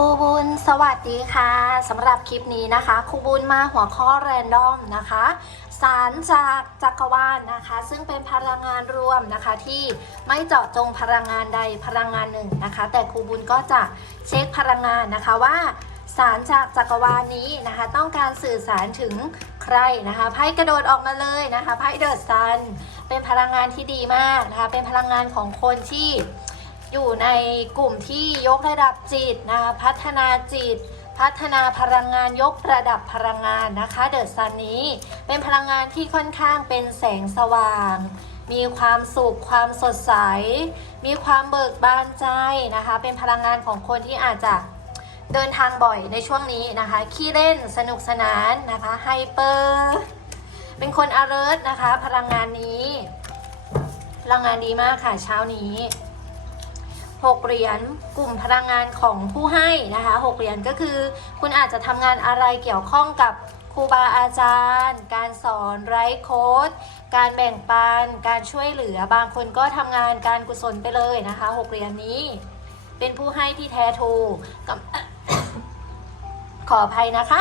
ครูบุญสวัสดีค่ะสำหรับคลิปนี้นะคะครูบุญมาหัวข้อแรนดอมนะคะสารจากจักรวาลนะคะ ซึ่งเป็นพลังงานรวมนะคะที่ไม่เจาะจงพลังงานใดพลังงานหนึ่งนะคะ แต่ครูบุญก็จะเช็คพลังงานนะคะว่าสารจากจักรวาลนี้นะคะ ต้องการสื่อสารถึงใครนะคะไพ่กระโดดออกมาเลยนะคะไพ่เดอะซันเป็นพลังงานที่ดีมากนะคะเป็นพลังงานของคนที่ อยู่ในกลุ่มที่ยกระดับจิตนะคะพัฒนาจิต พัฒนาพลังงานยกระดับพลังงานนะคะ เดอะซันนี้เป็นพลังงานที่ค่อนข้างเป็นแสงสว่าง มีความสุขความสดใส มีความเบิกบานใจนะคะ เป็นพลังงานของคนที่อาจจะเดินทางบ่อยในช่วงนี้นะคะ ขี้เล่นสนุกสนานนะคะไฮเปอร์เป็นคน alert นะคะ พลังงานนี้ พลังงานดีมากค่ะเช้านี้ หกเหรียญกลุ่มพลังงานของผู้ให้นะคะหกเหรียญก็คือ คุณอาจจะทำงานอะไรเกี่ยวข้องกับครูบาอาจารย์ การสอนไร้โค้ดการแบ่งปันการช่วยเหลือบางคนก็ทำงานการกุศลไปเลยนะคะหกเหรียญนี้ เป็นผู้ให้ที่แท้ทูกำขออภัยนะคะ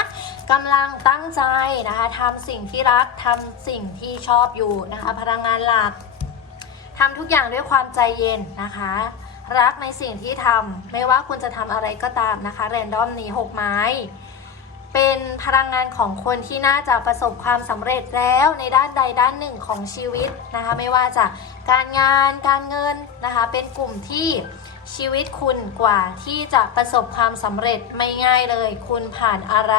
กำลังตั้งใจนะคะทำสิ่งที่รักทำสิ่งที่ชอบอยู่นะคะ พลังงานหลักทำทุกอย่างด้วยความใจเย็นนะคะ รักในสิ่งที่ทำไม่ว่าคุณจะทำอะไรก็ตามนะคะ แรนดอมนี้หกไม้ เป็นพลังงานของคนที่น่าจะประสบความสำเร็จแล้วในด้านใดด้านหนึ่งของชีวิตนะคะ ไม่ว่าจะการงานการเงินนะคะ เป็นกลุ่มที่ชีวิตคุณกว่าที่จะประสบความสำเร็จไม่ง่ายเลย คุณผ่านอะไร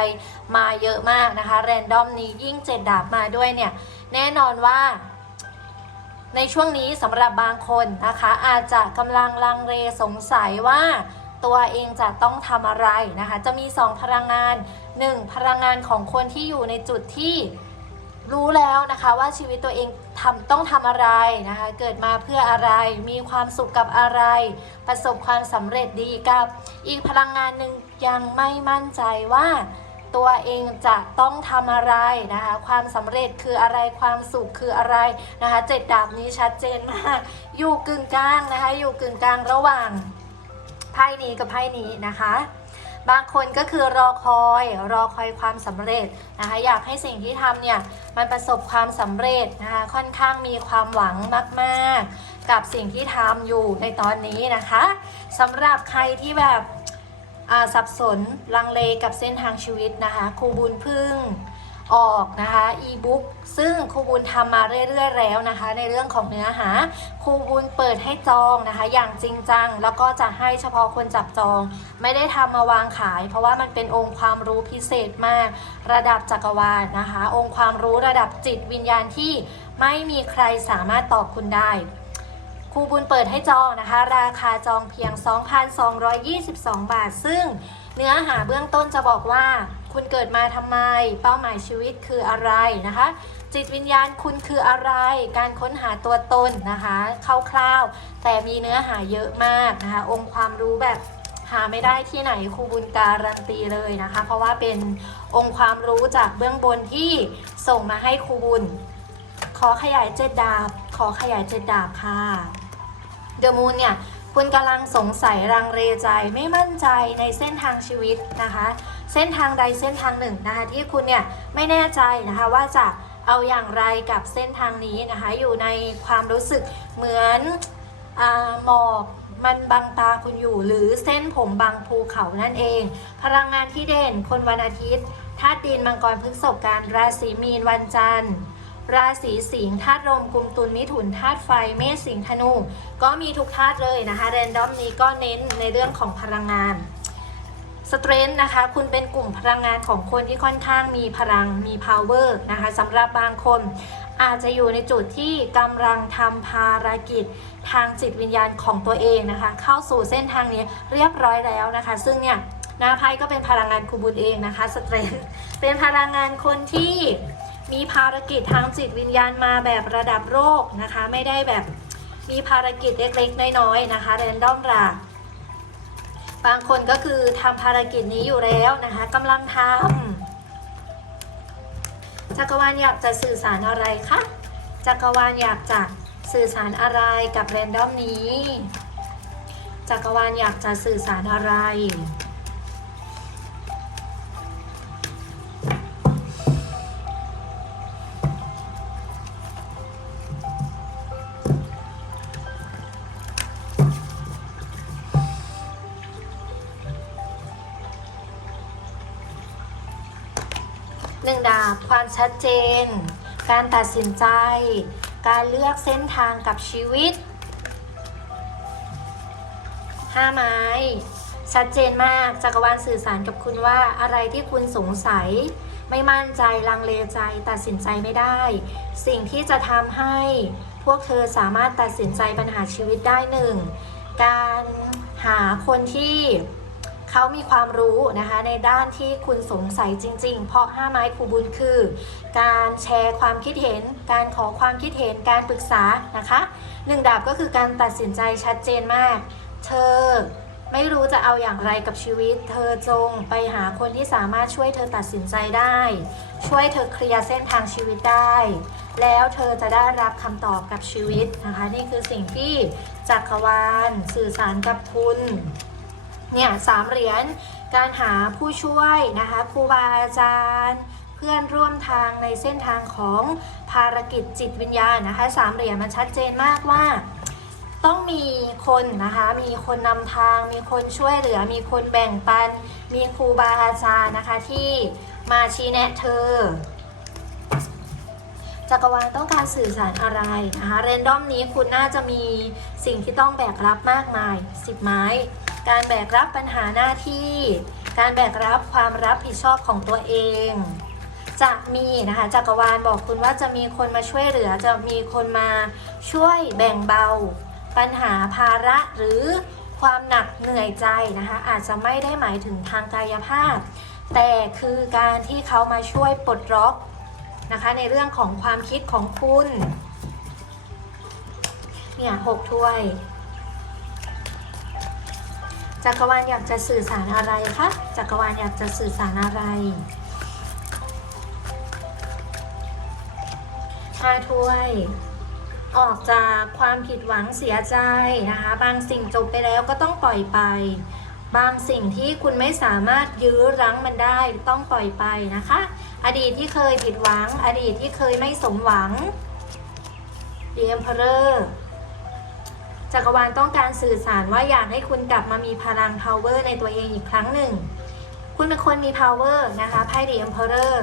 มาเยอะมากนะคะ แรนดอมนี้ยิ่งเจ็ดดาบมาด้วยเนี่ย แน่นอนว่า ในช่วงนี้สำหรับบางคนนะคะ อาจจะกำลังลังเลสงสัยว่าตัวเองจะต้องทำอะไรนะคะ จะมี 2 พลังงาน 1. พลังงานของคนที่อยู่ในจุดที่รู้แล้วนะคะว่าชีวิตตัวเองทำต้องทำอะไรนะคะ เกิดมาเพื่ออะไร มีความสุขกับอะไร ประสบความสำเร็จดีกับ อีกพลังงานหนึ่งยังไม่มั่นใจว่า ตัวเองจะต้องทำอะไรนะคะ ความสำเร็จคืออะไรความสุขคืออะไรนะคะเจ็ดดาบนี้ชัดเจนมาก อยู่กึ่งกลางนะคะ อยู่กึ่งกลางระหว่างไพ่นี้กับไพ่นี้นะคะบางคนก็คือรอคอยรอคอยความสำเร็จนะคะอยากให้สิ่งที่ทำเนี่ยมันประสบความสำเร็จนะคะค่อนข้างมีความหวังมาก ๆ กับสิ่งที่ทำอยู่ในตอนนี้นะคะสำหรับใครที่แบบ สับสนลังเลกับเส้นทางชีวิตนะคะครูบุญพึ่งออกนะคะอีบุ๊กซึ่งครูบุญทำมาเรื่อยๆแล้วนะคะ ในเรื่องของเนื้อหาครูบุญเปิดให้จองนะคะ อย่างจริงจัง แล้วก็จะให้เฉพาะคนจับจอง ไม่ได้ทำมาวางขาย เพราะว่ามันเป็นองค์ความรู้พิเศษมาก ระดับจักรวาลนะคะ องค์ความรู้ระดับจิตวิญญาณที่ไม่มีใครสามารถตอบคุณได้ ครูบุญเปิดให้จองนะคะ ราคาจองเพียง 2,222 บาท ซึ่งเนื้อหาเบื้องต้นจะบอกว่า คุณเกิดมาทำไม เป้าหมายชีวิตคืออะไรนะคะ จิตวิญญาณคุณคืออะไร การค้นหาตัวตนนะคะคร่าวๆ แต่มีเนื้อหาเยอะมากนะคะ องค์ความรู้แบบหาไม่ได้ที่ไหนครูบุญการันตีเลยนะคะ เพราะว่าเป็นองค์ความรู้จากเบื้องบนที่ส่งมาให้ครูบุญ ขอขยายเจ็ดดาบ ขอขยายเจ็ดดาบค่ะ เดอะมูนเนี่ยคุณกำลังสงสัยรังเลใจไม่มั่นใจในเส้นทางชีวิตนะคะ เส้นทางใดเส้นทางหนึ่งนะคะที่คุณเนี่ยไม่แน่ใจนะคะว่าจะเอาอย่างไรกับเส้นทางนี้นะคะอยู่ในความรู้สึกเหมือนอหมอกมันบังตาคุณอยู่หรือเส้นผมบังภูเขานั่นเอง พลังงานที่เด่นคนวันอาทิตย์ธาตุดินมังกรพฤษภการราศีมีนวันจันทร์ ราศีสิงห์ธาตุลมกุมตุลมิถุนธาตุไฟเมษสิงห์ธนู ก็มีทุกธาตุเลยนะคะแรนดอมนี้ก็เน้นในเรื่องของพลังงานสเตรนท์นะคะคุณเป็นกลุ่มพลังงานของคนที่ค่อนข้างมีพลังมี power นะคะสำหรับบางคนอาจจะอยู่ในจุดที่กำลังทำภารกิจทางจิตวิญญาณของตัวเองนะคะ เข้าสู่เส้นทางนี้เรียบร้อยแล้วนะคะ ซึ่งเนี่ยนาไพ่ก็เป็นพลังงานครูบุญเองนะคะสเตรนท์เป็นพลังงานคนที่ มีภารกิจทางจิตวิญญาณมาแบบระดับโลกนะคะ ไม่ได้แบบมีภารกิจเล็กๆน้อยๆนะคะเรนดอมราบางคนก็คือทำภารกิจนี้อยู่แล้วนะคะกำลังทำจักรวาลอยากจะสื่อสารอะไรคะจักรวาลอยากจะสื่อสารอะไรกับเรนดอมนี้ จักรวาลอยากจะสื่อสารอะไร ชัดเจน การตัดสินใจ การเลือกเส้นทางกับชีวิตห้าไม้ชัดเจนมากจักรวาลสื่อสารกับคุณว่าอะไรที่คุณสงสัย ไม่มั่นใจลังเลใจตัดสินใจไม่ได้ สิ่งที่จะทำให้ พวกเธอสามารถตัดสินใจปัญหาชีวิตได้หนึ่งการหาคนที่ เขามีความรู้นะคะในด้านที่คุณสงสัยจริง ๆ เพราะห้าไม้ครูบุญคือ การแชร์ความคิดเห็น การขอความคิดเห็นการปรึกษานะคะหนึ่งดาบก็คือการตัดสินใจชัดเจนมาก เธอไม่รู้จะเอาอย่างไรกับชีวิต เธอจงไปหาคนที่สามารถช่วยเธอตัดสินใจได้ ช่วยเธอเคลียร์เส้นทางชีวิตได้ แล้วเธอจะได้รับคำตอบกับชีวิตนะคะ นี่คือสิ่งที่จักรวาลสื่อสารกับคุณ เนี่ยสามเหรียญการหาผู้ช่วยนะคะครูบาอาจารย์ เพื่อนร่วมทางในเส้นทางของภารกิจจิตวิญญาณนะคะสามเหรียญมันชัดเจนมากว่า ต้องมีคนนะคะมีคนนำทาง มีคนช่วยเหลือ มีคนแบ่งปัน มีครูบาอาจารย์นะคะที่มาชี้แนะเธอจักรวาลต้องการสื่อสารอะไรนะคะเรนดอมนี้คุณน่าจะมีสิ่งที่ต้องแบกรับมากมาย 10 ไม้ การแบกรับปัญหาหน้าที่ การแบกรับความรับผิดชอบของตัวเอง จะมีนะคะจักรวาลบอกคุณว่าจะมีคนมาช่วยเหลือจะมีคนมาช่วยแบ่งเบา ปัญหาภาระหรือความหนักเหนื่อยใจนะคะ อาจจะไม่ได้หมายถึงทางกายภาพ แต่คือการที่เขามาช่วยปลดล็อกนะคะ ในเรื่องของความคิดของคุณเนี่ยหกถ้วย จักรวาลอยากจะสื่อสารอะไรคะ จักรวาลอยากจะสื่อสารอะไรห้าถ้วย ออกจากความผิดหวังเสียใจนะคะ บางสิ่งจบไปแล้วก็ต้องปล่อยไป บางสิ่งที่คุณไม่สามารถยื้อรั้งมันได้ต้องปล่อยไปนะคะ อดีตที่เคยผิดหวัง อดีตที่เคยไม่สมหวัง The Emperor จักรวาลต้องการสื่อสารว่าอยากให้คุณกลับมามีพลัง power ในตัวเองอีกครั้งหนึ่ง คุณเป็นคนมี power นะคะไพ่ The Emperor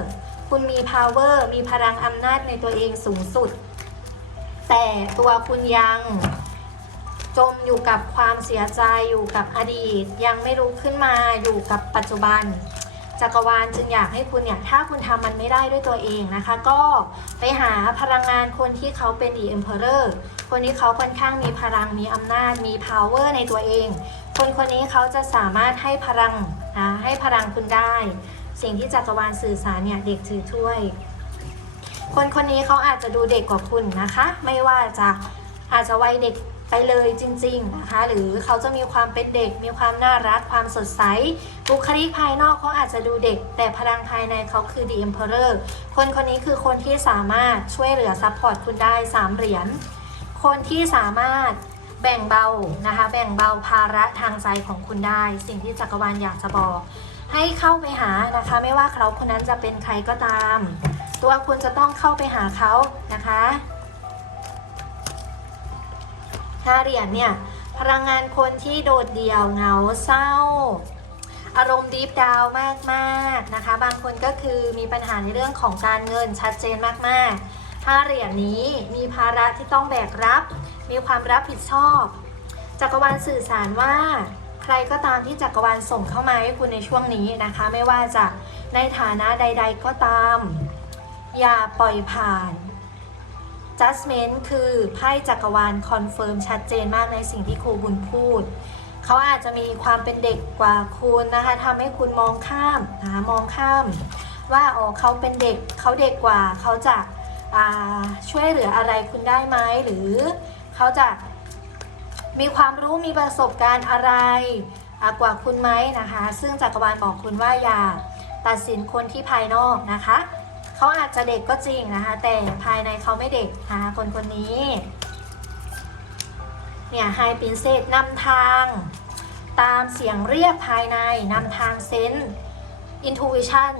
คุณมี power มีพลังอำนาจในตัวเองสูงสุด แต่ตัวคุณยังจมอยู่กับความเสียใจอยู่กับอดีต ยังไม่รู้ขึ้นมาอยู่กับปัจจุบัน จักรวาลจึงอยากให้คุณเนี่ยถ้าคุณทำมันไม่ได้ด้วยตัวเองนะคะ ก็ไปหาพลังงานคนที่เขาเป็น The Emperor คนที่เขาค่อนข้างมีพลังมีอำนาจมี power ในตัวเอง คนคนนี้เขาจะสามารถให้พลังนะให้พลังคุณได้ สิ่งที่จักรวาลสื่อสารเนี่ยเด็กถือถ้วย คนคนนี้เขาอาจจะดูเด็กกว่าคุณนะคะ ไม่ว่าจะอาจจะวัยเด็ก ไปเลยจริงๆนะคะ หรือเขาจะมีความเป็นเด็ก มีความน่ารักความสดใส บุคลิกภายนอกเขาอาจจะดูเด็ก แต่พลังภายในเขาคือ The Emperor คนคนนี้คือคนที่สามารถช่วยเหลือซัพพอร์ตคุณได้สามเหรียญ คนที่สามารถแบ่งเบานะคะ แบ่งเบาภาระทางใจของคุณได้ สิ่งที่จักรวาลอยากจะบอก ให้เข้าไปหานะคะ ไม่ว่าเขาคนนั้นจะเป็นใครก็ตาม ตัวคุณจะต้องเข้าไปหาเขานะคะ ห้าเหรียญเนี่ยพลังงานคนที่โดดเดี่ยวเหงาเศร้า อารมณ์ดีฟดาวมากๆนะคะ บางคนก็คือมีปัญหาในเรื่องของการเงินชัดเจนมากๆห้าเหรียญนี้มีภาระที่ต้องแบกรับ มีความรับผิดชอบ จักรวาลสื่อสารว่าใครก็ตามที่จักรวาลส่งเข้ามาให้คุณในช่วงนี้นะคะ ไม่ว่าจะในฐานะใด ๆ ก็ตาม อย่าปล่อยผ่าน judgment คือไพ่จักรวาลคอนเฟิร์มชัดเจนมากในสิ่งที่ครูบุญพูด เขาอาจจะมีความเป็นเด็กกว่าคุณนะคะทำให้คุณมองข้ามนะมองข้าม ว่าอ๋อเขาเป็นเด็กเขาเด็กกว่าเขาจะาช่วยเหลืออะไรคุณได้ไหมหรือเขาจะมีความรู้มีประสบการณ์อะไรกว่าคุณไหมนะคะ ซึ่งจักรวาลบอกคุณว่าอย่าตัดสินคนที่ภายนอกนะคะ เขาอาจจะเด็กก็จริงนะคะ แต่ภายในเขาไม่เด็กนะคะคนคนนี้ เนี่ยไฮปินเซตนำทาง ตามเสียงเรียกภายในนำทางเซนส์อินทูวิชั่น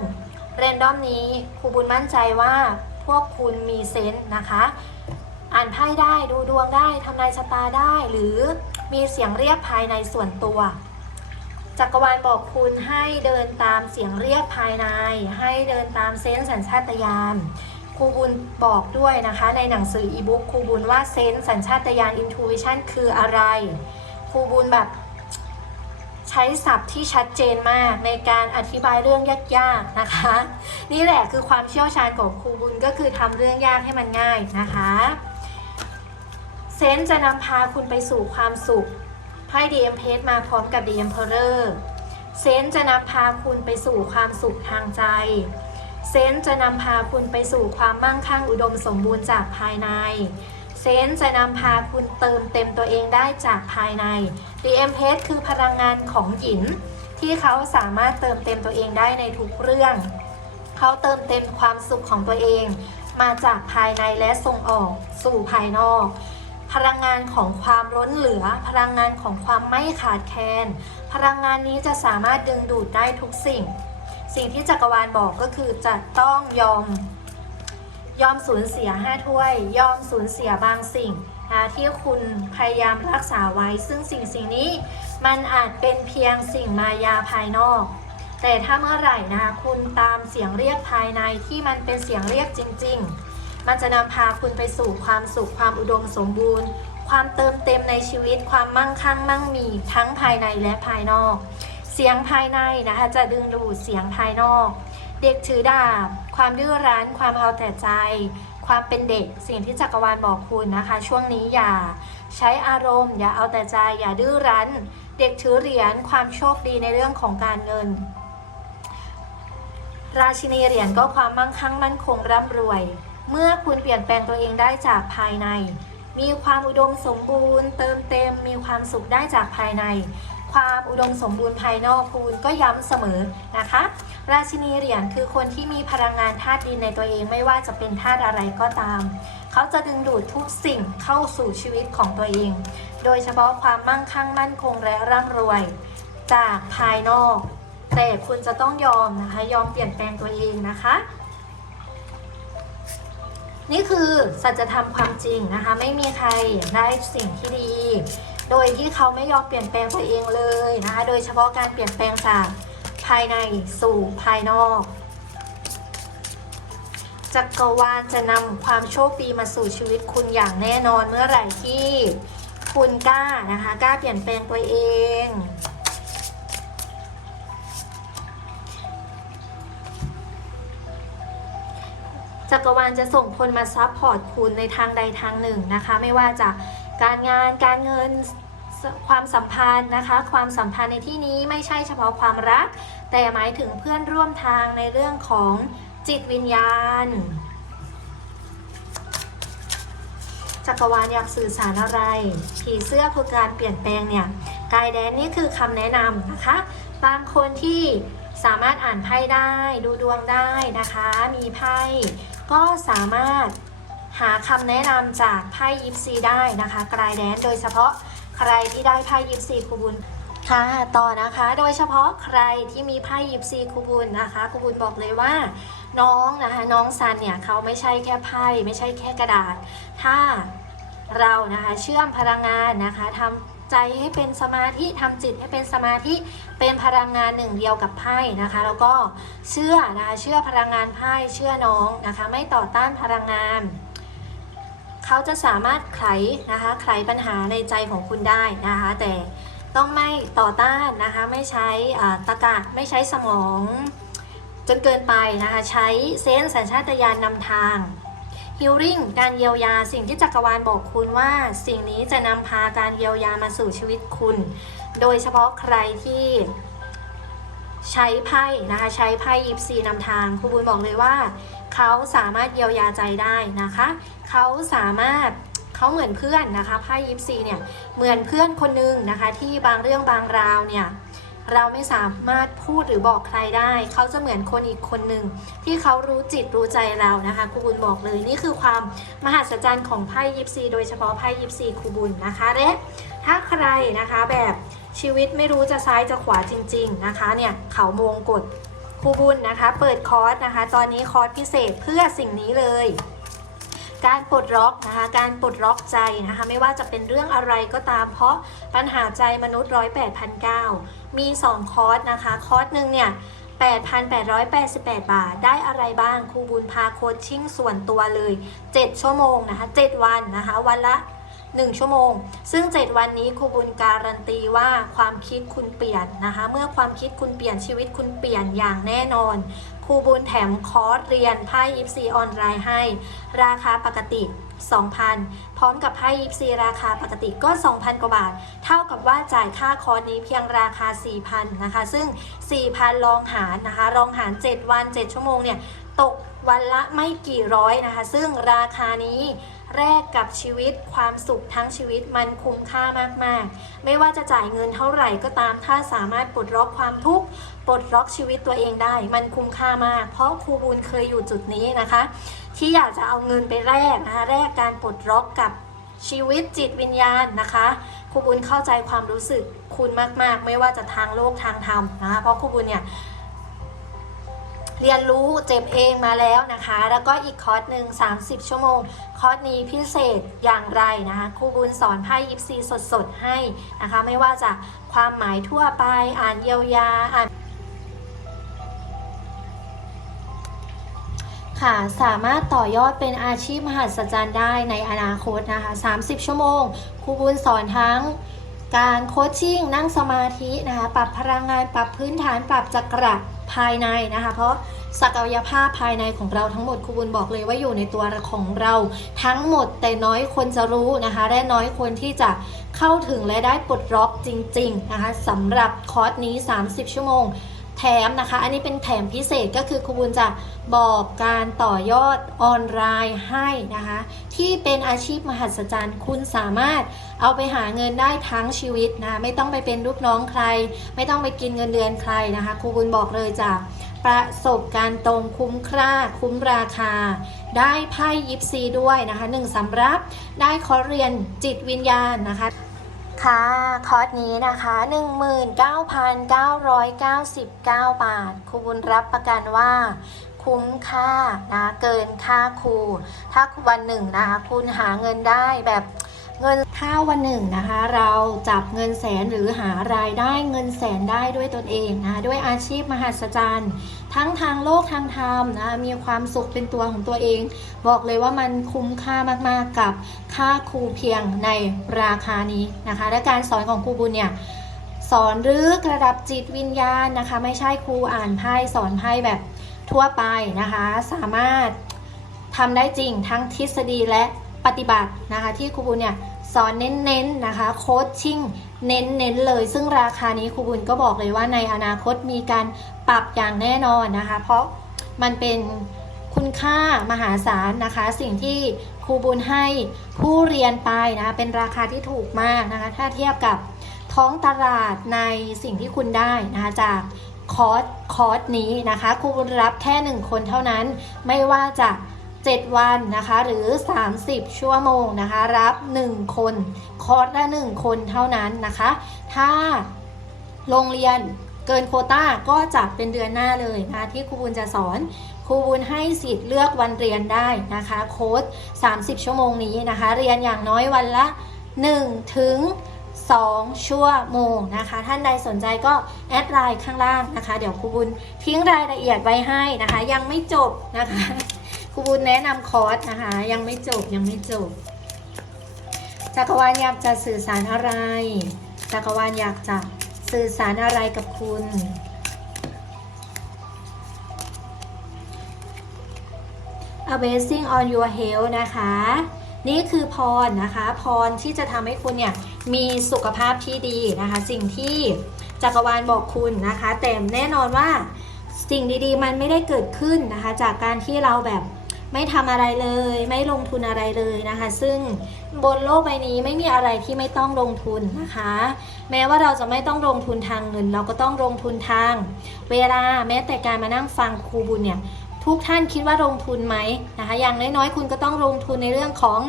เรนดอมนี้ครูบุญมั่นใจว่าพวกคุณมีเซนส์นะคะ อ่านไพ่ได้ดูดวงได้ทำนายชะตาได้ หรือมีเสียงเรียกภายในส่วนตัว จักรวาลบอกคุณให้เดินตามเสียงเรียกภายใน ให้เดินตามเซนส์สัญชาตญาณครูบุญบอกด้วยนะคะในหนังสืออีบุ๊กครูบุญว่าเซนส์สัญชาตญาณอินทูวิชันคืออะไรครูบุญแบบใช้ศัพท์ที่ชัดเจนมากในการอธิบายเรื่องยากๆนะคะ นี่แหละคือความเชี่ยวชาญของครูบุญก็คือทำเรื่องยากให้มันง่ายนะคะ เซนส์จะนำพาคุณไปสู่ความสุข ไพ่ดีเอ็มเพสมาพร้อมกับดีเอ็มเพอเรอร์เซนจะนำพาคุณไปสู่ความสุขทางใจ เซนจะนำพาคุณไปสู่ความมั่งคั่งอุดมสมบูรณ์จากภายใน เซนจะนำพาคุณเติมเต็มตัวเองได้จากภายใน DM p คือพลังงานของหยิน ที่เขาสามารถเติมเต็มตัวเองได้ในทุกเรื่อง เขาเติมเต็มความสุขของตัวเอง มาจากภายในและส่งออกสู่ภายนอก พลังงานของความล้นเหลือ พลังงานของความไม่ขาดแคลน พลังงานนี้จะสามารถดึงดูดได้ทุกสิ่ง สิ่งที่จักรวาลบอกก็คือจะต้องยอม ยอมสูญเสียห้าถ้วย ยอมสูญเสียบางสิ่งนะที่คุณพยายามรักษาไว้ ซึ่งสิ่งสิ่งนี้มันอาจเป็นเพียงสิ่งมายาภายนอก แต่ถ้าเมื่อไหร่นะคะคุณตามเสียงเรียกภายในที่มันเป็นเสียงเรียกจริง ๆ มันจะนำพาคุณไปสู่ความสุขความอุดมสมบูรณ์ ความเติมเต็มในชีวิต ความมั่งคั่งมั่งมีทั้งภายในและภายนอก เสียงภายในนะคะจะดึงดูดเสียงภายนอก เด็กถือดาบความดื้อรั้น ความเอาแต่ใจ ความเป็นเด็กสิ่งที่จักรวาลบอกคุณนะคะ ช่วงนี้อย่าใช้อารมณ์ อย่าเอาแต่ใจ อย่าดื้อรั้น เด็กถือเหรียญความโชคดีในเรื่องของการเงิน ราชินีเหรียญก็ความมั่งคั่งมั่นคงร่ำรวย เมื่อคุณเปลี่ยนแปลงตัวเองได้จากภายใน มีความอุดมสมบูรณ์ เติมเต็ม มีความสุขได้จากภายใน ความอุดมสมบูรณ์ภายนอกคุณก็ย้ำเสมอนะคะ ราชินีเหรียญคือคนที่มีพลังงานธาตุดินในตัวเองไม่ว่าจะเป็นธาตุอะไรก็ตาม เขาจะดึงดูดทุกสิ่งเข้าสู่ชีวิตของตัวเอง โดยเฉพาะความมั่งคั่งมั่นคงและร่ำรวย จากภายนอก แต่คุณจะต้องยอมนะคะ ยอมเปลี่ยนแปลงตัวเองนะคะ นี่คือสัจธรรมความจริงนะคะ ไม่มีใครได้สิ่งที่ดี โดยที่เขาไม่ยอมเปลี่ยนแปลงตัวเองเลยนะคะ โดยเฉพาะการเปลี่ยนแปลงจากภายในสู่ภายนอกจักรวาลจะนำความโชคดีมาสู่ชีวิตคุณอย่างแน่นอนเมื่อไหร่ที่คุณกล้านะคะกล้าเปลี่ยนแปลงตัวเอง จักรวาลจะส่งคนมาซัพพอร์ตคุณในทางใดทางหนึ่งนะคะ ไม่ว่าจะการงานการเงินความสัมพันธ์นะคะ ความสัมพันธ์ในที่นี้ไม่ใช่เฉพาะความรัก แต่หมายถึงเพื่อนร่วมทางในเรื่องของจิตวิญญาณ จักรวาลอยากสื่อสารอะไร ผีเสื้อคือการเปลี่ยนแปลงเนี่ยกายแดนนี่คือคำแนะนำนะคะ บางคนที่สามารถอ่านไพ่ได้ดูดวงได้นะคะ มีไพ่ ก็สามารถหาคำแนะนำจากไพ่ยิปซีได้นะคะกลายแดนโดยเฉพาะใครที่ได้ไพ่ยิปซีคูบุญค่ะต่อนะคะโดยเฉพาะใครที่มีไพ่ยิปซีคูบุญนะคะคูบุญบอกเลยว่า น้องนะคะน้องซันเนี่ยเขาไม่ใช่แค่ไพ่ไม่ใช่แค่กระดาษ ถ้าเรานะคะเชื่อมพลังงานนะคะทำ ใจให้เป็นสมาธิทำจิตให้เป็นสมาธิเป็นพลังงานหนึ่งเดียวกับไพ่นะคะ แล้วก็เชื่อนะคะเชื่อพลังงานไพ่เชื่อน้องนะคะ ไม่ต่อต้านพลังงาน เขาจะสามารถไขนะคะไขปัญหาในใจของคุณได้นะคะ แต่ต้องไม่ต่อต้านนะคะ ไม่ใช้อ่าตะกะไม่ใช้สมองจนเกินไปนะคะ ใช้เซนส์สัญชาตญาณนำทาง ฮิลลิ่งการเยียวยาสิ่งที่จักรวาลบอกคุณว่า สิ่งนี้จะนำพาการเยียวยามาสู่ชีวิตคุณ โดยเฉพาะใครที่ใช้ไพ่นะคะใช้ไพ่ยิปซีนำทางครูบุญบอกเลยว่า เขาสามารถเยียวยาใจได้นะคะ เขาสามารถเขาเหมือนเพื่อนนะคะไพ่ยิปซีเนี่ยเหมือนเพื่อนคนหนึงนะคะที่บางเรื่องบางราวเนี่ย เราไม่สามารถพูดหรือบอกใครได้ เขาจะเหมือนคนอีกคนหนึ่งที่เขารู้จิตรู้ใจเรานะคะครูบุญบอกเลยนี่คือความมหัศจรรย์ของไพ่ยิปซีโดยเฉพาะไพ่ยิปซีครูบุญนะคะและถ้าใครนะคะแบบชีวิตไม่รู้จะซ้ายจะขวาจริง ๆนะคะเนี่ยเขามงกฎครูบุญนะคะ เปิดคอร์สนะคะ ตอนนี้คอร์สพิเศษเพื่อสิ่งนี้เลยการปลดล็อกนะคะ การปลดล็อกใจนะคะ ไม่ว่าจะเป็นเรื่องอะไรก็ตาม เพราะปัญหาใจมนุษย์ร้อยแปดพันเก้า มี 2 คอร์สนะคะ คอร์สหนึ่งเนี่ย 8,888 บาท ได้อะไรบ้างครูบุญพาโคชชิ่งส่วนตัวเลย 7 ชั่วโมงนะคะ 7 วันนะคะ วันละ 1 ชั่วโมง ซึ่ง 7 วันนี้ครูบุญการันตีว่าความคิดคุณเปลี่ยนนะคะ เมื่อความคิดคุณเปลี่ยนชีวิตคุณเปลี่ยนอย่างแน่นอนครูบุญแถมคอร์สเรียนไพ่ยิปซีออนไลน์ให้ ราคาปกติ 2,000 พร้อมกับไพ่ยิปซีราคาปกติก็ 2,000 กว่าบาท เท่ากับว่าจ่ายค่าคอร์สนี้เพียงราคา 4,000 นะคะ ซึ่ง 4,000 ลองหารนะคะ ลองหาร 7 วัน 7 ชั่วโมงเนี่ย ตกวันละไม่กี่ร้อยนะคะ ซึ่งราคานี้แลกกับชีวิตความสุขทั้งชีวิตมันคุ้มค่ามาก ๆ ไม่ว่าจะจ่ายเงินเท่าไหร่ก็ตาม ถ้าสามารถปลดล็อกความทุกข์ปลดล็อกชีวิตตัวเองได้ มันคุ้มค่ามาก เพราะครูบุญเคยอยู่จุดนี้นะคะ ที่อยากจะเอาเงินไปแลกนะคะแลกการปลดล็อกกับชีวิตจิตวิญญาณนะคะครูบุญเข้าใจความรู้สึกคุณมาก ๆ ไม่ว่าจะทางโลกทางธรรมนะคะเพราะครูบุญเนี่ยเรียนรู้เจ็บเองมาแล้วนะคะ แล้วก็อีกคอร์สหนึ่ง30 ชั่วโมง คอร์สนี้พิเศษอย่างไรนะคะครูบุญสอนไพ่ยิปซีสดๆให้นะคะ ไม่ว่าจะความหมายทั่วไปอ่านเยียวยาอ่าน ค่ะ สามารถต่อยอดเป็นอาชีพมหัศจรรย์ได้ในอนาคตนะคะ 30 ชั่วโมง ครูบุญสอนทั้งการโคชชิ่งนั่งสมาธินะคะ ปรับพลังงาน ปรับพื้นฐาน ปรับจักระภายในนะคะ เพราะศักยภาพภายในของเราทั้งหมดครูบุญบอกเลยว่าอยู่ในตัวของเราทั้งหมดแต่น้อยคนจะรู้นะคะ และน้อยคนที่จะเข้าถึงและได้ปลดล็อกจริง ๆ นะคะสำหรับคอร์สนี้ 30 ชั่วโมง แถมนะคะ อันนี้เป็นแถมพิเศษก็คือครูบุญจะบอกการต่อยอดออนไลน์ให้นะคะ ที่เป็นอาชีพมหัศจรรย์ คุณสามารถเอาไปหาเงินได้ทั้งชีวิตนะ ไม่ต้องไปเป็นลูกน้องใคร ไม่ต้องไปกินเงินเดือนใครนะคะครูบุญบอกเลยจากประสบการณ์ตรงคุ้มค่าคุ้มราคา ได้ไพ่ยิปซีด้วยนะคะหนึ่งสำรับ ได้คอเรียนจิตวิญญาณนะคะ ค่ะ คอร์สนี้นะคะ 19,999 บาท ครูบุญรับประกันว่า คุ้มค่านะ เกินค่าครู ถ้าวันหนึ่งนะคะ คุณหาเงินได้แบบเงินถ้าวันหนึ่งนะคะ เราจับเงินแสนหรือหารายได้เงินแสนได้ด้วยตนเองนะะด้วยอาชีพมหัศจรรย์ ทั้งทางโลกทางธรรมนะมีความสุขเป็นตัวของตัวเอง บอกเลยว่ามันคุ้มค่ามากๆกับค่าครูเพียงในราคานี้นะคะ และการสอนของครูบุญเนี่ยสอนลึกระดับจิตวิญญาณนะคะ ไม่ใช่ครูอ่านไพ่สอนไพ่แบบทั่วไปนะคะ สามารถทำได้จริงทั้งทฤษฎีและปฏิบัตินะคะ ที่ครูบุญเนี่ยสอนเน้นๆนะคะ โคชชิ่ง เน้นๆเลย ซึ่งราคานี้ครูบุญก็บอกเลยว่าในอนาคตมีการปรับอย่างแน่นอนนะคะ เพราะมันเป็นคุณค่ามหาศาลนะคะ สิ่งที่ครูบุญให้ผู้เรียนไปนะะเป็นราคาที่ถูกมากนะคะ ถ้าเทียบกับท้องตลาดในสิ่งที่คุณได้นะคะจากคอร์สคอร์สนี้นะคะครูบุญรับแค่หนึ่งคนเท่านั้นไม่ว่าจะ 7 วันนะคะหรือ 30 ชั่วโมงนะคะ รับ 1 คน คอร์สละ 1 คนเท่านั้นนะคะ ถ้าโรงเรียนเกินโคต้าก็จับเป็นเดือนหน้าเลยนะที่ครูบุญจะสอนครูบุญให้สิทธิ์เลือกวันเรียนได้นะคะ โค้ด30 ชั่วโมงนี้นะคะ เรียนอย่างน้อยวันละ 1 ถึง 2 ชั่วโมงนะคะ ท่านใดสนใจก็แอดไลน์ข้างล่างนะคะ เดี๋ยวครูบุญทิ้งรายละเอียดไว้ให้นะคะ ยังไม่จบนะคะ ครูบุญแนะนำคอร์สนะคะ ยังไม่จบยังไม่จบ จักรวาลอยากจะสื่อสารอะไร จักรวาลอยากจะสื่อสารอะไรกับคุณ Amazing on your health นะคะ นี่คือพรนะคะ พรที่จะทำให้คุณเนี่ยมีสุขภาพที่ดีนะคะ สิ่งที่จักรวาลบอกคุณนะคะ แต่แน่นอนว่าสิ่งดีๆ มันไม่ได้เกิดขึ้นนะคะ จากการที่เราแบบ ไม่ทำอะไรเลย ไม่ลงทุนอะไรเลยนะคะ ซึ่งบนโลกใบนี้ไม่มีอะไรที่ไม่ต้องลงทุนนะคะ แม้ว่าเราจะไม่ต้องลงทุนทางเงิน เราก็ต้องลงทุนทาง เวลาแม้แต่การมานั่งฟังครูบุญเนี่ยทุกท่านคิดว่าลงทุนไหมนะคะ อย่างน้อยๆ คุณก็ต้องลงทุนในเรื่องของ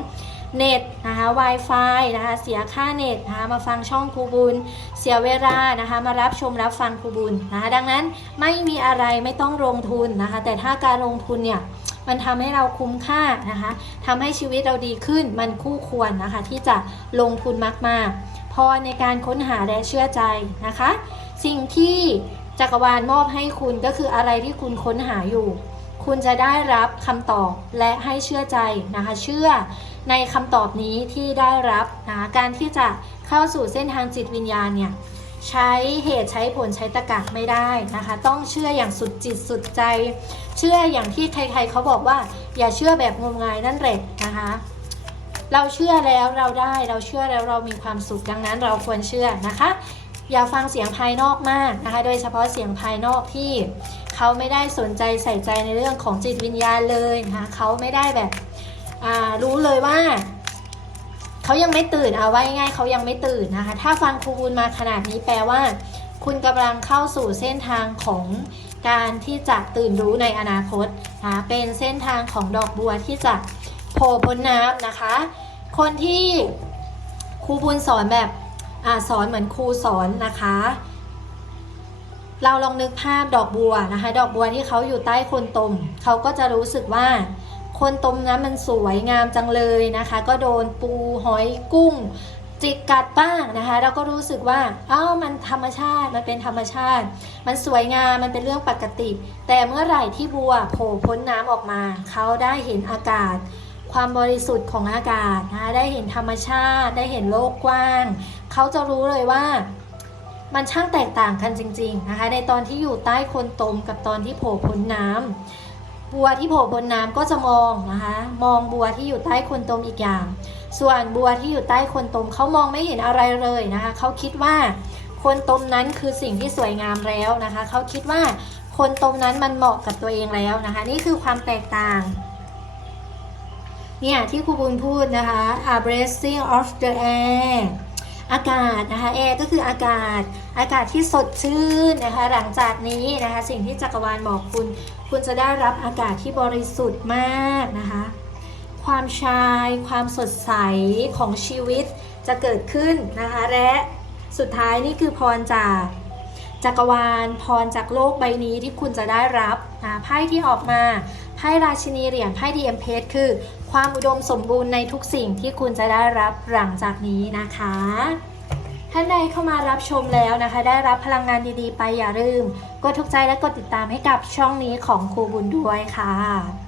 เน็ตนะคะ Wi-Fi นะคะ เสียค่าเน็ตนะคะ มาฟังช่องครูบุญ เสียเวลานะคะ มารับชมรับฟังครูบุญนะคะ ดังนั้นไม่มีอะไรไม่ต้องลงทุนนะคะ แต่ถ้าการลงทุนเนี่ย มันทำให้เราคุ้มค่านะคะทำให้ชีวิตเราดีขึ้นมันคู่ควรนะคะ ที่จะลงทุนมากๆ พอในการค้นหาและเชื่อใจนะคะ สิ่งที่จักรวาลมอบให้คุณก็คืออะไรที่คุณค้นหาอยู่ คุณจะได้รับคำตอบและให้เชื่อใจนะคะ เชื่อในคำตอบนี้ที่ได้รับนะคะการที่จะเข้าสู่เส้นทางจิตวิญญาณเนี่ยใช้เหตุใช้ผลใช้ตะกะไม่ได้นะคะ ต้องเชื่ออย่างสุดจิตสุดใจ เชื่ออย่างที่ใคร ๆเขาบอกว่า อย่าเชื่อแบบงมงายนั่นแหละนะคะ เราเชื่อแล้วเราได้เราเชื่อแล้วเรามีความสุขดังนั้นเราควรเชื่อนะคะ อย่าฟังเสียงภายนอกมากนะคะ โดยเฉพาะเสียงภายนอกที่เขาไม่ได้สนใจใส่ใจในเรื่องของจิตวิญญาณเลยนะคะเขาไม่ได้แบบรู้เลยว่าเขายังไม่ตื่นเอาไว้ง่ายเขายังไม่ตื่นนะคะ ถ้าฟังครูบุญมาขนาดนี้แปลว่า คุณกำลังเข้าสู่เส้นทางของ การที่จะตื่นรู้ในอนาคตนะเป็นเส้นทางของดอกบัวที่จะโผล่พ้นน้ำนะคะ คนที่ครูบุญสอนแบบอสอนเหมือนครูสอนนะคะ เราลองนึกภาพดอกบัวนะคะ ดอกบัวที่เขาอยู่ใต้คนตมเขาก็จะรู้สึกว่าคนตมนั้นมันสวยงามจังเลยนะคะ ก็โดนปูหอยกุ้ง จิกกัดบ้างนะคะแล้วก็รู้สึกว่าอ้าวมันธรรมชาติมันเป็นธรรมชาติ มันสวยงามมันเป็นเรื่องปกติ แต่เมื่อไหร่ที่บัวโผล่พ้นน้ำออกมา เขาได้เห็นอากาศ ความบริสุทธิ์ของอากาศนะคะได้เห็นธรรมชาติ ได้เห็นโลกกว้าง เขาจะรู้เลยว่ามันช่างแตกต่างกันจริง ๆนะคะ ในตอนที่อยู่ใต้คนตมกับตอนที่โผล่พ้นน้ำบัวที่โผล่พ้นน้ำก็จะมองนะคะ มองบัวที่อยู่ใต้คนตมอีกอย่าง ส่วนบัวที่อยู่ใต้คนตมเขามองไม่เห็นอะไรเลยนะคะเขาคิดว่าคนตมนั้นคือสิ่งที่สวยงามแล้วนะคะเขาคิดว่าคนตมนั้นมันเหมาะกับตัวเองแล้วนะคะ นี่คือความแตกต่างเนี่ยที่ครูบุญพูดนะคะ a blessing of the air อากาศนะคะ air ก็คืออากาศ อากาศที่สดชื่นนะคะ หลังจากนี้นะคะ สิ่งที่จักรวาลบอกคุณ คุณจะได้รับอากาศที่บริสุทธิ์มากนะคะ ความชาย ความสดใสของชีวิตจะเกิดขึ้นนะคะ และสุดท้ายนี่คือพรจากจักรวาลพรจากโลกใบนี้ที่คุณจะได้รับนะไพ่ที่ออกมาไพ่ราชินีเหรียญไพ่ดีเอ็มเพสคือ ความอุดมสมบูรณ์ในทุกสิ่งที่คุณจะได้รับหลังจากนี้นะคะท่านใดเข้ามารับชมแล้วนะคะ ได้รับพลังงานดีๆ ไปอย่าลืมกดถูกใจและกดติดตามให้กับช่องนี้ของครูบุญด้วยค่ะ